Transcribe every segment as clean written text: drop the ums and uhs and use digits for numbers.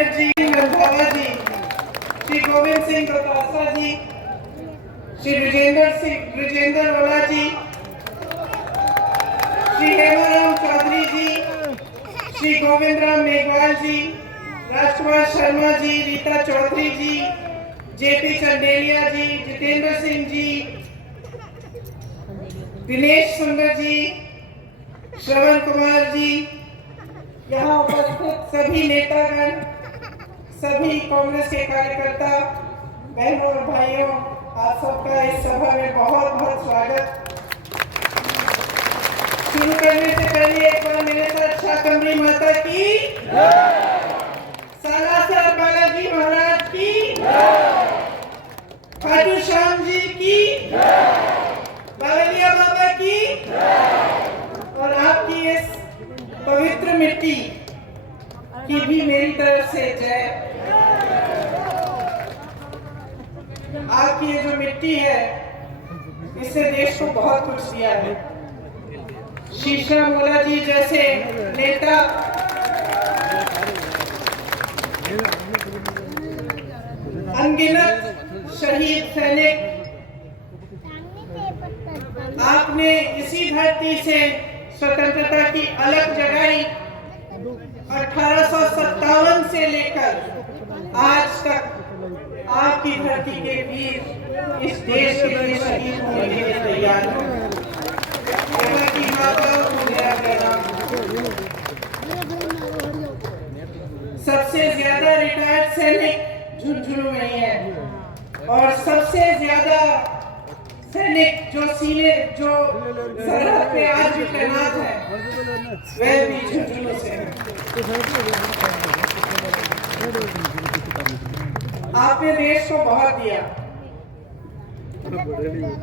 बनर्जी रंधावा जी, श्री गोविंद सिंह दोतासा जी, श्री विजेंद्र वाला जी, श्री हेमाराम चौधरी जी, श्री गोविंद राम मेघवाल जी, राजकुमार शर्मा जी, रीता चौधरी जी, जेपी चंदेलिया जी, जितेंद्र सिंह जी, दिनेश सुंदर जी, श्रवण कुमार जी, यहाँ उपस्थित सभी नेतागण, सभी कांग्रेस के कार्यकर्ता, बहनों और भाइयों, आप सबका इस सभा में बहुत बहुत स्वागत। शुरू करने से पहले एक बार मेरे साथ शाकंभरी माता की, सालासर बालाजी महाराज की, खाटू श्याम जी की, बावलिया बाबा की, और आपकी इस पवित्र मिट्टी की भी मेरी तरफ से जय। आपकी ये जो मिट्टी है, इससे देश को बहुत कुछ दिया है। शीशा मोला जी जैसे नेता, अनगिनत शहीद सैनिक, आपने इसी धरती से स्वतंत्रता की अलग जगाई। 1857 से लेकर आज तक आपकी धरती के वीर इस देश के लिए शहीद होने के लिए तैयार हैं। सबसे ज्यादा रिटायर्ड सैनिक झुंझुनू में ही है, और सबसे ज्यादा सैनिक जो सरहद पे आज भी तैनात है, वह भी झुंझुनू से है। आपने देश को बहुत दिया।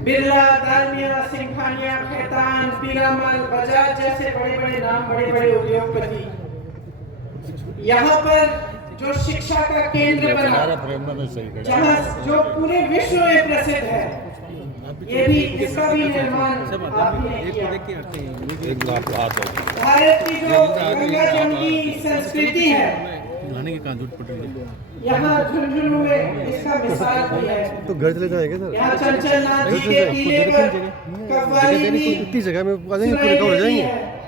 बिरला, दालमिया, सिंघानिया, खेतान, पीरामल, बजाज जैसे बड़े बड़े नाम, बड़े बड़े उद्योगपति यहाँ पर जो शिक्षा का केंद्र बना, जहाँ जो पूरे विश्व में प्रसिद्ध है, ये भी इसका भी निर्माण आपने किया। भारत की जो गंगा जमुनी संस्कृति है, यहाँ झुंझुनू में इसका मिसाल भी है। तो घर चले जाएंगे सर, यहाँ चंचलनाथ जी के टीले पर कव्वाली भी इतनी जगह में आ जाएंगे, पूरे कवर हो जाएंगे।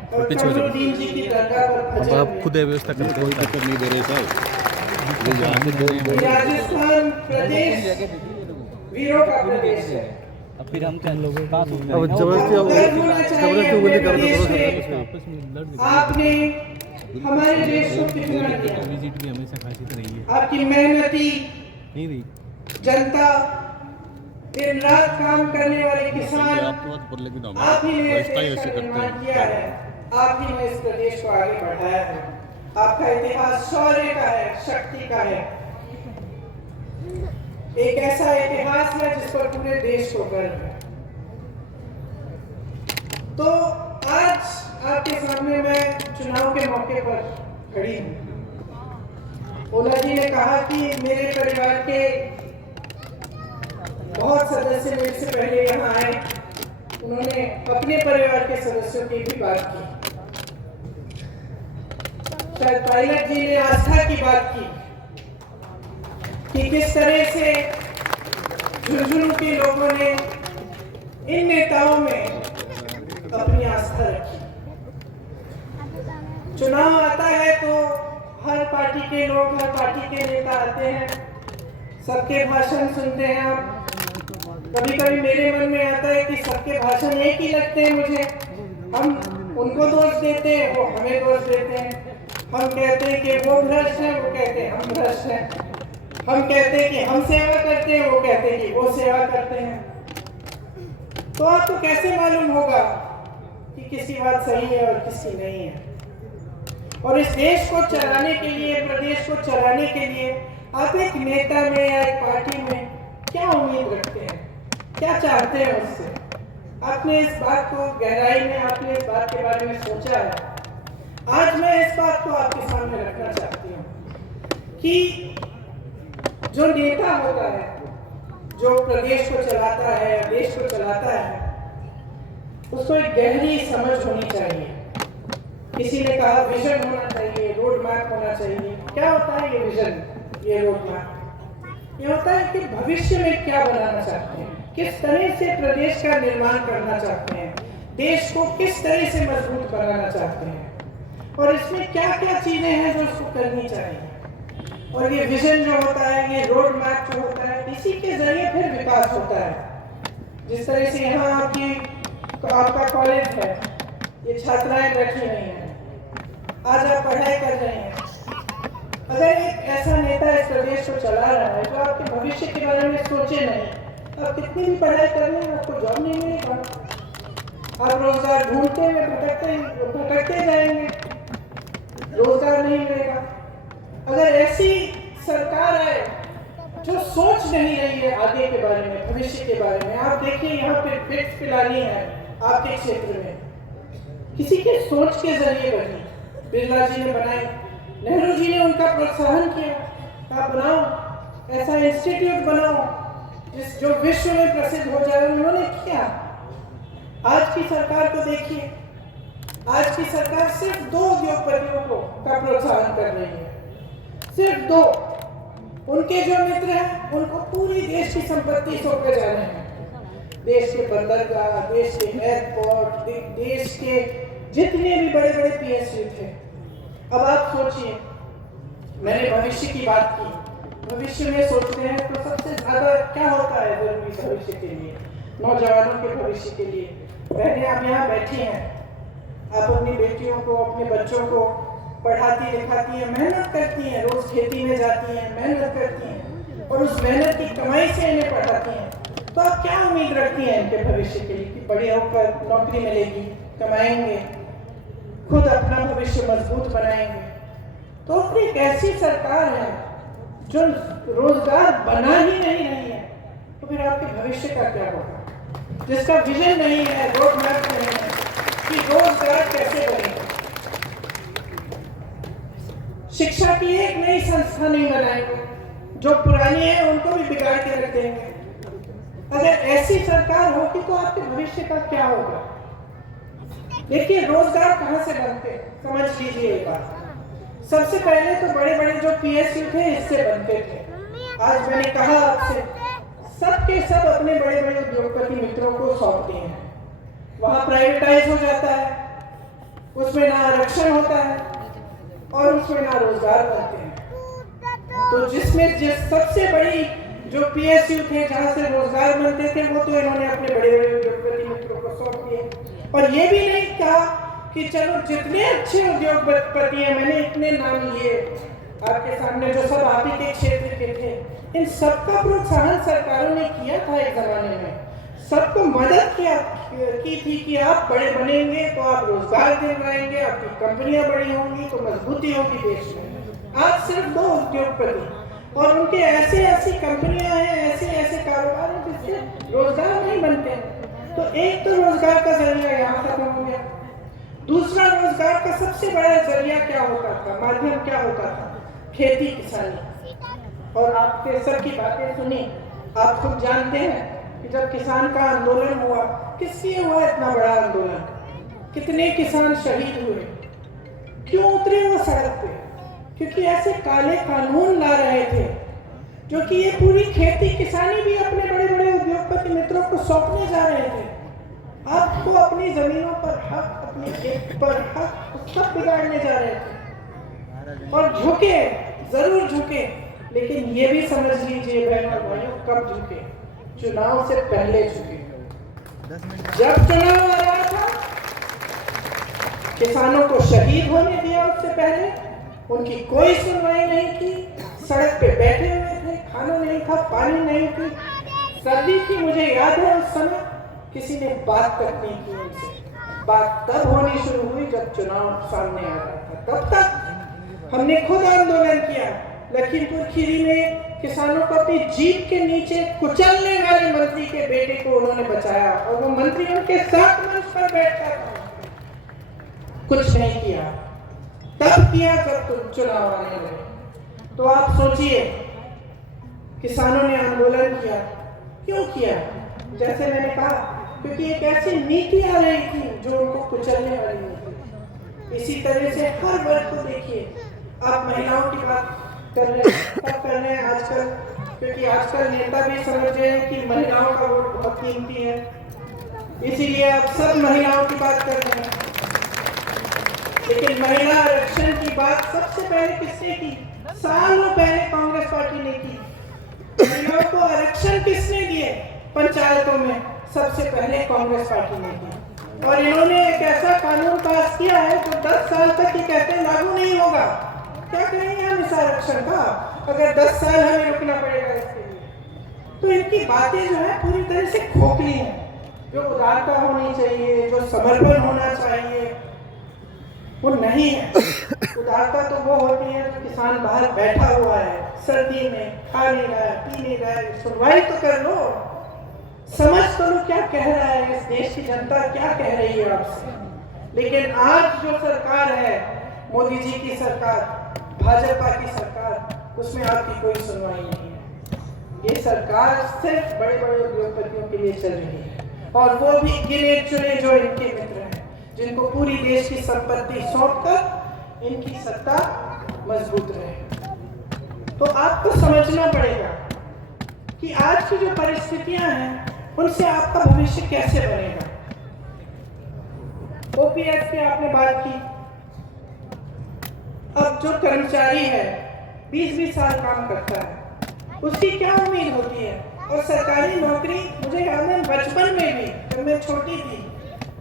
और कमरुद्दीन जी की दरगाह पर भजन आप खुद व्यवस्था करते, कोई दिक्कत नहीं दे रहे साहब। राजस्थान प्रदेश वीरों का प्रदेश है। अब फिर हम क्या लोग अब जबरदस्ती उंगली कर दो। आपने हमारे देश को कितना दिया। विजिट भी हमेशा खासियत रही है। आपकी मेहनती नहीं रही जनता, दिन रात काम करने वाले किसान, आप ही ने इस देश का निर्माण किया है, आप ही ने इस प्रदेश को आगे बढ़ाया है। आपका इतिहास शौर्य का है, शक्ति का है, एक ऐसा इतिहास है जिस पर पूरे देश को गर्व है। तो आज आपके सामने मैं चुनाव के मौके पर खड़ी हूँ। ओला जी ने कहा कि मेरे परिवार के बहुत सदस्य मेरे से पहले यहाँ आए, उन्होंने अपने परिवार के सदस्यों की भी बात की। शायद पायलट जी ने आस्था की बात की कि किस तरह से झुंझुनू के लोगों ने इन नेताओं में अपनी आस्था रखी। चुनाव आता है तो हर पार्टी के लोग, हर पार्टी के नेता आते हैं, सबके भाषण सुनते हैं आप। कभी कभी मेरे मन में आता है कि सबके भाषण एक ही लगते हैं मुझे। हम उनको दोष देते हैं, वो हमें दोष देते हैं। हम कहते हैं कि वो भ्रष्ट है, वो कहते हैं हम भ्रष्ट हैं। हम कहते हैं कि हम सेवा करते हैं, वो कहते हैं कि वो सेवा करते हैं। तो आपको कैसे मालूम होगा कि किसी बात सही है और किसी नहीं है? और इस देश को चलाने के लिए, प्रदेश को चलाने के लिए आप एक नेता में या एक पार्टी में क्या उम्मीद रखते हैं, क्या चाहते हैं उससे? आपने इस बात को गहराई में, आपने इस बात के बारे में सोचा है? आज मैं इस बात को आपके सामने रखना चाहती हूँ कि जो नेता होता है, जो प्रदेश को चलाता है, देश को चलाता है, उसको एक गहरी समझ होनी चाहिए। किसी ने कहा विजन होना चाहिए, रोड मैप होना चाहिए। क्या होता है ये विजन, ये रोड मैप? ये होता है कि भविष्य में क्या बनाना चाहते हैं, किस तरह से प्रदेश का निर्माण करना चाहते हैं, देश को किस तरह से मजबूत बनाना चाहते हैं, और इसमें क्या क्या चीजें हैं जो उसको करनी चाहिए। और ये विजन जो होता है, ये रोड मैप जो होता है, इसी के जरिए फिर विकास होता है। जिस तरह से यहाँ आपका कॉलेज है, ये छात्राएं बैठी हुई हैं, आज आप पढ़ाई कर रहे हैं। अगर एक ऐसा नेता इस प्रदेश को चला रहा है जो आपके भविष्य के बारे में सोचे नहीं, आप कितनी भी पढ़ाई कर लें आपको जॉब नहीं मिलेगा, आप रोजगार ढूंढते हुए भटकते जाएंगे, रोजगार नहीं मिलेगा। अगर ऐसी सरकार है जो सोच नहीं रही है आगे के बारे में, भविष्य के बारे में, आप देखिए यहाँ पे वृक्ष पिलानी है आपके क्षेत्र में, किसी के सोच के जरिए बनी। बिरला जी ने बनाई, नेहरू जी ने उनका प्रोत्साहन किया, आप बनाओ, ऐसा इंस्टीट्यूट बनाओ जो विश्व में प्रसिद्ध हो जाए, उन्होंने किया। आज की सरकार को देखिए, आज की सरकार सिर्फ 2 उद्योगपतियों को का प्रोत्साहन कर रही है, सिर्फ 2। उनके जो मित्र हैं उनको पूरी देश की संपत्ति सौंपे जा रहे हैं, देश के बंदरगाह, देश के एयरपोर्ट, देश के जितने भी बड़े बड़े PSU थे। अब आप सोचिए, मैंने भविष्य की बात की, भविष्य में सोचते हैं तो सबसे ज्यादा क्या होता है जरूरी भविष्य के लिए, नौजवानों के भविष्य के लिए। बहनें आप यहाँ बैठी हैं, आप अपनी बेटियों को, अपने बच्चों को पढ़ाती लिखाती हैं, मेहनत करती हैं, रोज खेती में जाती हैं, मेहनत करती हैं, और उस मेहनत की कमाई से इन्हें पढ़ाती हैं। तो आप क्या उम्मीद रखती हैं इनके भविष्य के लिए कि बड़े होकर नौकरी मिलेगी, कमाएंगे, खुद अपना भविष्य मजबूत बनाएंगे? तो फिर एक ऐसी सरकार है जो रोजगार बना ही नहीं रही है, तो फिर आपके भविष्य का क्या होगा? जिसका विजन नहीं है, रोड मैप नहीं है कि रोजगार कैसे बनेगा। शिक्षा की एक नई संस्था नहीं बनाएंगे, जो पुरानी है उनको भी बिगाड़ के रख देंगे। अगर ऐसी सरकार होगी तो आपके भविष्य का क्या होगा? देखिए, रोजगार कहां से बनते, समझ लीजिए एक बात। सबसे पहले तो बड़े बड़े जो PSU थे इससे बनते थे। आज मैंने कहा आपसे, सब के सब अपने बड़े बड़े उद्योगपति मित्रों को सौंपते हैं, वहां प्राइवेटाइज हो जाता है, उसमें ना आरक्षण होता है और उसमें ना रोजगार बनते हैं। तो जिसमें सबसे बड़ी जो PSU थे जहां से रोजगार बनते थे, वो तो इन्होंने अपने बड़े बड़े उद्योगपति मित्रों को सौंप दिए। और ये भी नहीं कहा कि चलो जितने अच्छे उद्योगपति हैं, मैंने इतने नाम लिए आपके सामने जो सब आप ही के क्षेत्र के थे, इन सबका प्रोत्साहन सरकारों ने किया था एक जमाने में, सबको मदद की थी कि आप बड़े बनेंगे तो आप रोजगार दिलवाएंगे, आपकी कंपनियां बड़ी होंगी तो मजबूती होगी देश में। आज सिर्फ 2 उद्योगपति और उनके ऐसी कंपनियां हैं, ऐसे कारोबार हैं जिससे रोजगार नहीं बनते हैं। तो एक तो रोजगार का जरिया यहाँ खत्म हो गया। दूसरा, रोजगार का सबसे बड़ा जरिया क्या होता था, माध्यम क्या होता था? खेती किसानी। और आपके सब की बातें सुनी, आप खुद जानते हैं कि जब किसान का आंदोलन हुआ, किस लिए हुआ इतना बड़ा आंदोलन, कितने किसान शहीद हुए, क्यों उतरे वो सड़क पे? क्योंकि ऐसे काले कानून ला रहे थे जो कि ये पूरी खेती किसानी भी अपने बड़े बड़े उद्योगपति मित्रों को सौंपने जा रहे थे। आपको अपनी जमीनों पर हक, अपनी खेत पर हक, सब बिगाड़ने जा रहे थे। और झुके, जरूर झुके, लेकिन ये भी समझ लीजिए बहनों और भाइयों, कब झुके? चुनाव से पहले झुके। जब चुनाव आ रहा था, किसानों को शहीद होने दिया, उससे पहले उनकी कोई सुनवाई नहीं की, सड़क पे बैठे हुए थे, खाना नहीं था, पानी नहीं थी, सर्दी थी। मुझे याद है उस समय किसी ने बात तक नहीं की उनसे। बात तब होनी शुरू हुई जब चुनाव सामने आ रहा था। तब तक हमने खुद आंदोलन किया। लखीमपुर खीरी में किसानों को अपनी जीप के नीचे कुचलने वाले मंत्री के बेटे को उन्होंने बचाया, और वो मंत्री उनके साथ मंच पर बैठा था। कुछ नहीं किया, तब किया जब चुनाव आने लगे। तो आप सोचिए, किसानों ने आंदोलन किया, क्यों किया? जैसे मैंने कहा, क्योंकि एक ऐसी नीति आ रही थी जो उनको कुचलने वाली थी। इसी तरह से हर वर्ग को देखिए, आप महिलाओं की बात कर रहे हैं, कब कर रहे हैं आजकल, क्योंकि आजकल नेता भी समझ रहे हैं कि महिलाओं का वोट बहुत कीमती है, इसीलिए आप सब महिलाओं की बात कर रहे हैं। लेकिन महिला आरक्षण की बात सबसे पहले किसने की? सालों पहले कांग्रेस पार्टी ने की। महिलाओं को आरक्षण किसने दिए? पंचायतों में सबसे पहले कांग्रेस पार्टी ने की। और इन्होंने एक ऐसा कानून पास किया है जो 10 साल तक ये कहते हैं लागू नहीं होगा। क्या करेंगे हम इस आरक्षण का अगर 10 साल हमें रुकना पड़ेगा इसके लिए? तो इनकी बातें जो है पूरी तरह से खोखली हैं। जो उदारता होनी चाहिए, जो समर्पण होना चाहिए, वो नहीं है। उदारता तो वो होती है जो किसान बाहर बैठा हुआ है सर्दी में, खा नहीं रहा है, पी नहीं रहा है, सुनवाई तो कर लो, समझ तो लो क्या कह रहा है इस देश की जनता, क्या कह रही है आपसे। लेकिन आज जो सरकार है, मोदी जी की सरकार, भाजपा की सरकार, उसमें आपकी कोई सुनवाई नहीं है। ये सरकार सिर्फ बड़े बड़े उद्योगपतियों के लिए चल रही है, और वो भी गिने चुने जो इनके मित्र हैं, जिनको पूरी देश की संपत्ति सौंपकर इनकी सत्ता मजबूत रहे। तो आपको समझना पड़ेगा कि आज की जो परिस्थितियां हैं उनसे आपका भविष्य कैसे बनेगा। ओपीएस की आपने बात की। अब जो कर्मचारी है 20-20 साल काम करता है, उसकी क्या उम्मीद होती है? और सरकारी नौकरी, मुझे याद है बचपन में भी जब मैं छोटी थी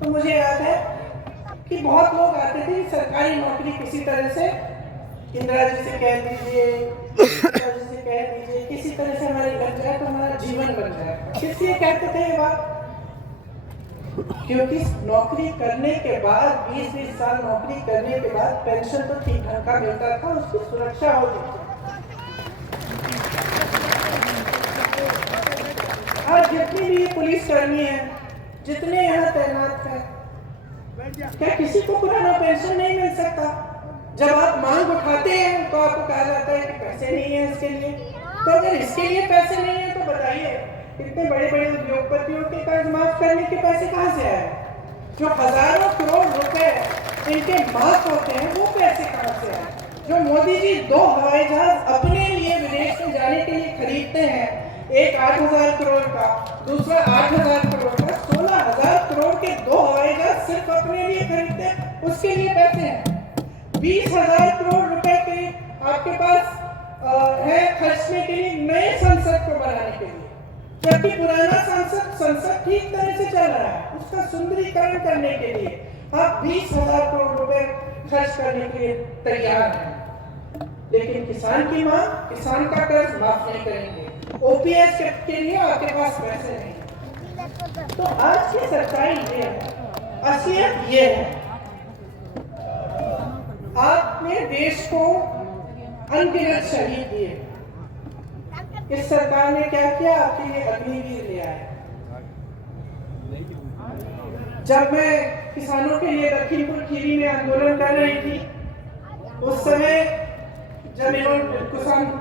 तो मुझे याद है कि बहुत लोग आते थे सरकारी नौकरी किसी तरह से, इंदिरा जी से कह दीजिए, किसी तरह से हमारी लग जाए तो हमारा जीवन बन जाए। किस लिए कहते थे ये बात? क्योंकि नौकरी करने के बाद 20-20 साल नौकरी करने के बाद पेंशन तो ठीक ढंग का मिलता था, उसकी सुरक्षा होती थी। आज जितनी भी पुलिसकर्मी है, जितने यहाँ तैनात हैं, क्या किसी को पुराना पेंशन नहीं मिल सकता? जब आप मांग उठाते हैं तो आपको कहा जाता है कि पैसे नहीं है इसके लिए। तो अगर इसके लिए पैसे नहीं है तो बताइए इतने बड़े बड़े उद्योगपतियों के कर्ज माफ करने के पैसे कहाँ से आए? जो हजारों करोड़ रुपए इनके माफ होते हैं वो पैसे कहाँ से आए? जो मोदी जी 2 हवाई जहाज अपने लिए विदेश में जाने के लिए खरीदते हैं, एक 8,000 करोड़ का, दूसरा 8,000 करोड़ का, 16,000 करोड़ के 2 हवाई जहाज सिर्फ अपने लिए खरीदते हैं, उसके लिए पैसे हैं। 20,000 करोड़ रुपए के आपके पास है खर्चने के लिए नए संसद को बनाने के लिए, जबकि पुराना संसद ठीक तरह से चल रहा है, उसका सुंदरीकरण करने के लिए आप 20,000 करोड़ रुपए खर्च करने के लिए तैयार हैं। लेकिन किसान की मांग, किसान का कर्ज माफ नहीं करेंगे। ओपीएस के लिए आपके पास पैसे नहीं। तो आज की सच्चाई ये है, असलियत ये है, आपने देश को अनगिनत शहीद दिए। इस सरकार ने क्या किया? आपके लिए अग्निवीर ले आया। जब मैं किसानों के लिए लखीमपुर खीरी में आंदोलन कर रही थी, उस समय जब इन्होंने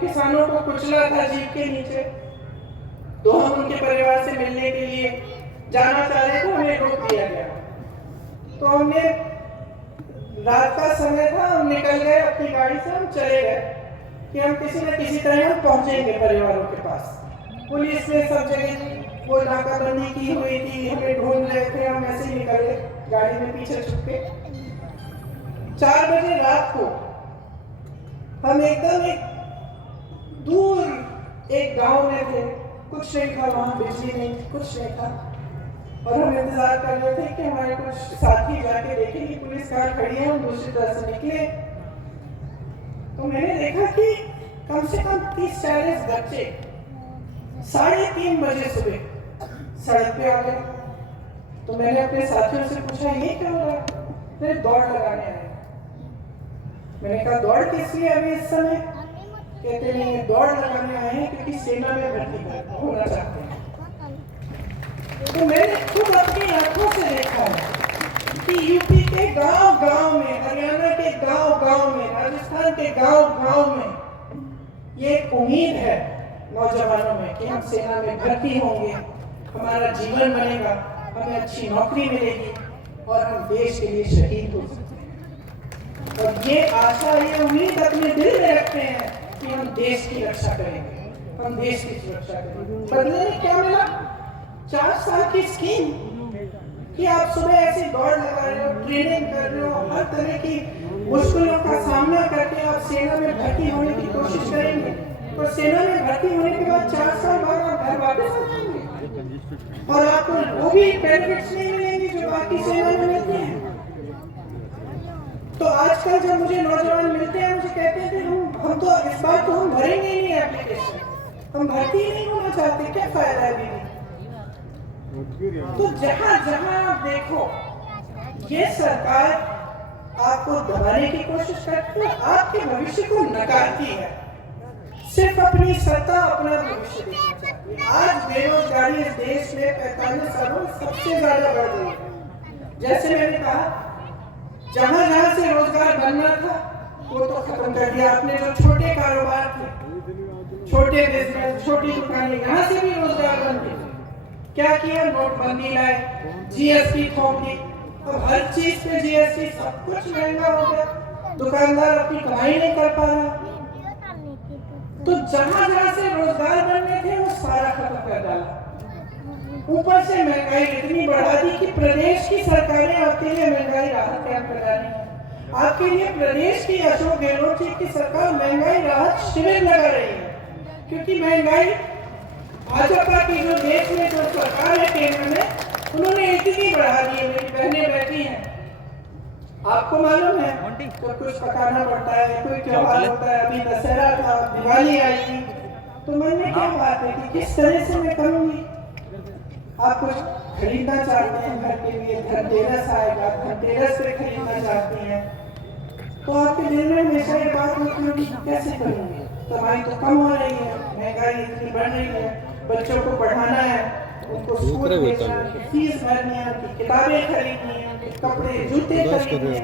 किसानों को कुचला था जीप के नीचे, तो हम उनके परिवार से मिलने के लिए जाना चाह रहे थे, हमें रोक दिया गया। तो हमने, रात का समय था, हम निकल गए अपनी गाड़ी से, हम चले गए कि हम किसी न किसी तरह हम पहुंचेंगे परिवारों के पास। पुलिस ने सब जगह वो नाकाबंदी की हुई थी, हमें ढूंढ रहे थे, हम ऐसे ही निकल गए गाड़ी में पीछे छुप के। 4 बजे रात को हम एकदम एक दूर एक गांव में थे, कुछ नहीं था वहां, बिजली नहीं, कुछ नहीं था, और हम इंतजार कर रहे थे कि हमारे कुछ साथी जाके देखें कि पुलिस कार खड़ी है, हम दूसरी तरफ से निकले। तो मैंने देखा कि कम से कम 30-40 बच्चे 3:30 बजे सुबह सड़क पे आ गए। तो मैंने अपने साथियों से पूछा ये क्या हो रहा है? फिर दौड़ लगाने आए। मैंने कहा दौड़ किस लिए अभी इस समय? कहते नहीं, दौड़ लगाने आए हैं क्योंकि सेना में भर्ती होना चाहते हैं। तो मैंने खुद अपनी आंखों से देखा है कि यूपी के गांव-गांव में, हरियाणा के गांव-गांव में, राजस्थान के गांव-गांव में ये उम्मीद है नौजवानों में कि हम सेना में भर्ती होंगे, हमारा जीवन बनेगा, हमें अच्छी नौकरी मिलेगी और हम देश के लिए शहीद हो सकते हैं। और ये आशा, ये उम्मीद अपने दिल में रखते हैं कि हम देश की रक्षा करेंगे, हम देश की सुरक्षा करेंगे। बदले में क्या मिला? 4 साल की स्कीम कि आप सुबह ऐसी दौड़ लगा रहे हो, ट्रेनिंग कर रहे हो, हर तरह की मुश्किलों का सामना करके आप सेना में भर्ती होने की कोशिश करेंगे, और सेना में भर्ती होने के बाद 4 साल बाद आप घर वापस आ जाएंगे और आपको वो भी बेनिफिट्स नहीं मिलेंगे जो बाकी सेना में मिलते हैं। तो आजकल जब मुझे नौजवान मिलते हैं, मुझे कहते थे हम तो इस बार तो हम भरेंगे ही नहीं एप्लीकेशन, हम भर्ती ही नहीं होना चाहते, क्या फायदा है दीदी? तो जहां जहां आप देखो ये सरकार आपको दबाने की कोशिश करती है, आपके भविष्य को नकारती है, सिर्फ अपनी सत्ता, अपना भविष्य देखना चाहती है। आज बेरोजगारी इस देश में 45 सालों में सबसे ज्यादा बढ़ गई है। जैसे मैंने कहा, जहां जहां से रोजगार बनना था वो तो खत्म कर दिया आपने। जो छोटे कारोबार थे, छोटे बिजनेस, छोटी दुकानें, यहाँ से भी रोजगार बन गए। क्या किया? नोटबंदी लाए, जीएसटी थोप दी, अब हर चीज पे जीएसटी, सब कुछ महंगा हो गया, दुकानदार अपनी कमाई नहीं कर पा रहा। तो जहां जहां से रोजगार बनने थे वो सारा खत्म कर डाला। ऊपर से महंगाई इतनी बढ़ा दी कि प्रदेश की सरकारें आपके लिए महंगाई राहत कैंप लगा रही है। आपके लिए प्रदेश की अशोक गहलोत जी की सरकार महंगाई राहत शिविर लगा रही है, क्योंकि महंगाई भाजपा की जो देश में जो सरकार है केंद्र में, उन्होंने इतनी बढ़ा दी है। मेरी बहनें बैठी हैं, आपको मालूम है तो कुछ पकाना पड़ता है, कोई त्योहार होता है, अभी दशहरा था, दिवाली आएगी, तो मन में क्या बात है कि किस तरह से मैं करूंगी। आप कुछ खरीदना चाहते हैं घर के लिए, धनतेरस आएगा, धनतेरस पे खरीदना चाहते हैं, तो आपके दिल में हमेशा ये बात होती है कि कैसे करूंगी, कमाई तो कम हो रही है, महंगाई इतनी बढ़ रही है, बच्चों को पढ़ाना है, उनको स्कूल भेजना है, फीस भरनी है, किताबें खरीदनी है, कपड़े जूते खरीदने हैं।